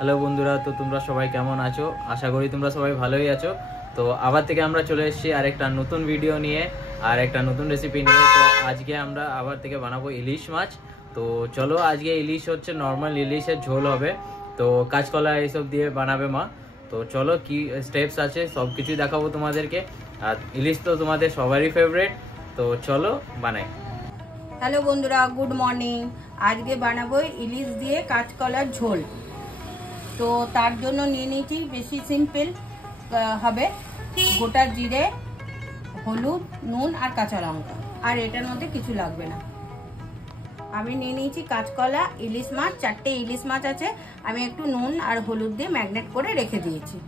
Hello বন্ধুরা, তো তোমরা সবাই কেমন আছো? আশা করি তোমরা সবাই ভালোই আছো। তো আবার থেকে আমরা চলে এসেছি আরেকটা নতুন ভিডিও নিয়ে আর একটা নতুন রেসিপি নিয়ে। তো আজকে আমরা আবার থেকে বানাবো ইলিশ মাছ। তো চলো, আজকে ইলিশ হচ্ছে নর্মাল ইলিশের ঝোল হবে। তো কাঁচকলা এইসব দিয়ে বানাবে মা। তো চলো, কি স্টেপস আছে সব কিছুই দেখাবো তোমাদেরকে। আর ইলিশ তো তোমাদের সবারই ফেভারিট, তো চলো বানাই। হ্যালো বন্ধুরা, গুড মর্নিং। আজকে বানাবো ইলিশ দিয়ে কাঁচকলার ঝোল। তো তার জন্য নিয়ে নিয়েছি, বেশি সিম্পল হবে, গোটা জিরে, হলুদ, নুন আর কাঁচা লঙ্কা। আর এটার মধ্যে কিছু লাগবে না। আমি নিয়ে নিয়েছি কাঁচকলা, ইলিশ মাছ, 4টে ইলিশ মাছ আছে। আমি একটু নুন আর হলুদ দিয়ে ম্যাগনেট করে রেখে দিয়েছি।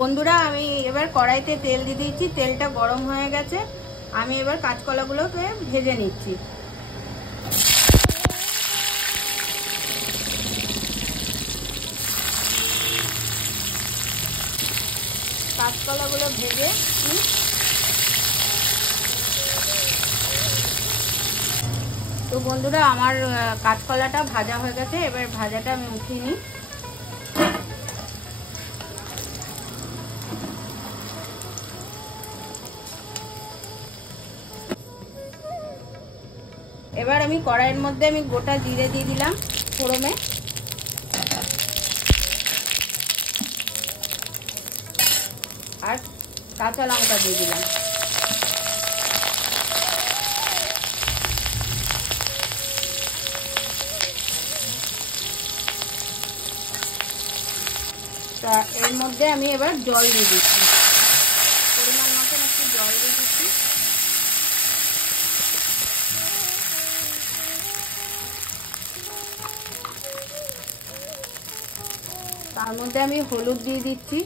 বন্ধুরা, আমি এবার কড়াইতে তেল দিয়ে দিয়েছি। তেলটা গরম হয়ে গেছে। আমি এবার কাঁচকলাগুলোকে ভেজে নিচ্ছি। কাঁচকলাগুলো ভেজে তো বন্ধুরা, আমার কাঁচকলাটা ভাজা হয়ে গেছে। এবার ভাজাটা আমি উঠিয়ে নিই। এবার আমি কড়াইয়ের মধ্যে আমি গোটা জিরে দিয়ে দিলাম ফোড়নে, আর কাঁচা লঙ্কা দিয়ে দিলাম। তা এর মধ্যে আমি এবার জল দিয়ে দিচ্ছি, পরিমাণ মতন একটু জল দিয়ে দিচ্ছি। তার মধ্যে আমি হলুদ দিয়ে দিচ্ছি,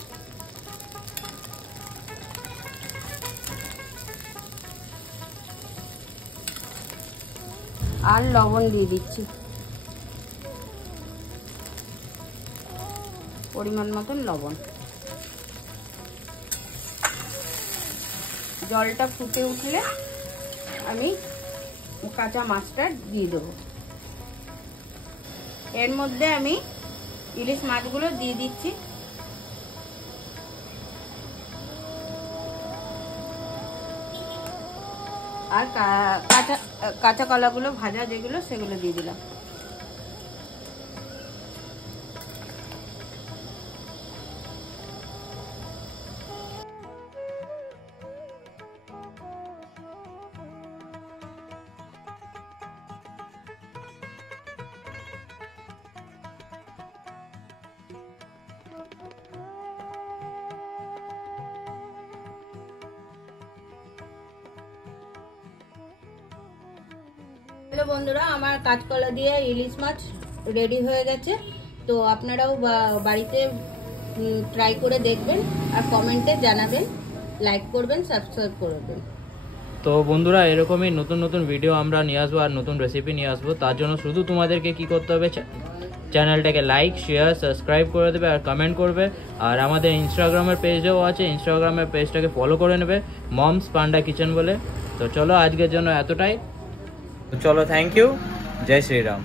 আর লবণ দিয়ে দিচ্ছি, পরিমাণ মতন লবণ। জলটা ফুটে উঠলে আমি কাঁচা মাছটা দিয়ে দেবো। এর মধ্যে আমি ইলিশ মাছগুলো দিয়ে দিচ্ছি। আর কাঁচা কলাগুলো ভাজা যেগুলো সেগুলো দিয়ে দিলাম। হ্যালো বন্ধুরা, আমার কাঁচকলা দিয়ে ইলিশ মাছ রেডি হয়ে গেছে। তো আপনারাও বাড়িতে ট্রাই করে দেখবেন আর কমেন্টে জানাবেন, লাইক করবেন, সাবস্ক্রাইব করবেন। তো বন্ধুরা, এরকমই নতুন নতুন ভিডিও আমরা নিয়ে আসবো আর নতুন রেসিপি নিয়ে আসবো। তার জন্য শুধু তোমাদেরকে কি করতে হবে, চ্যানেলটাকে লাইক, শেয়ার, সাবস্ক্রাইব করে দেবে আর কমেন্ট করবে। আর আমাদের ইনস্টাগ্রামের পেজও আছে, ইনস্টাগ্রামের পেজটাকে ফলো করে নেবে, মমস পান্ডা কিচেন বলে। তো চলো, আজকের জন্য এতটাই। তো চলো, থ্যাংক ইউ, জয় শ্রীরাম।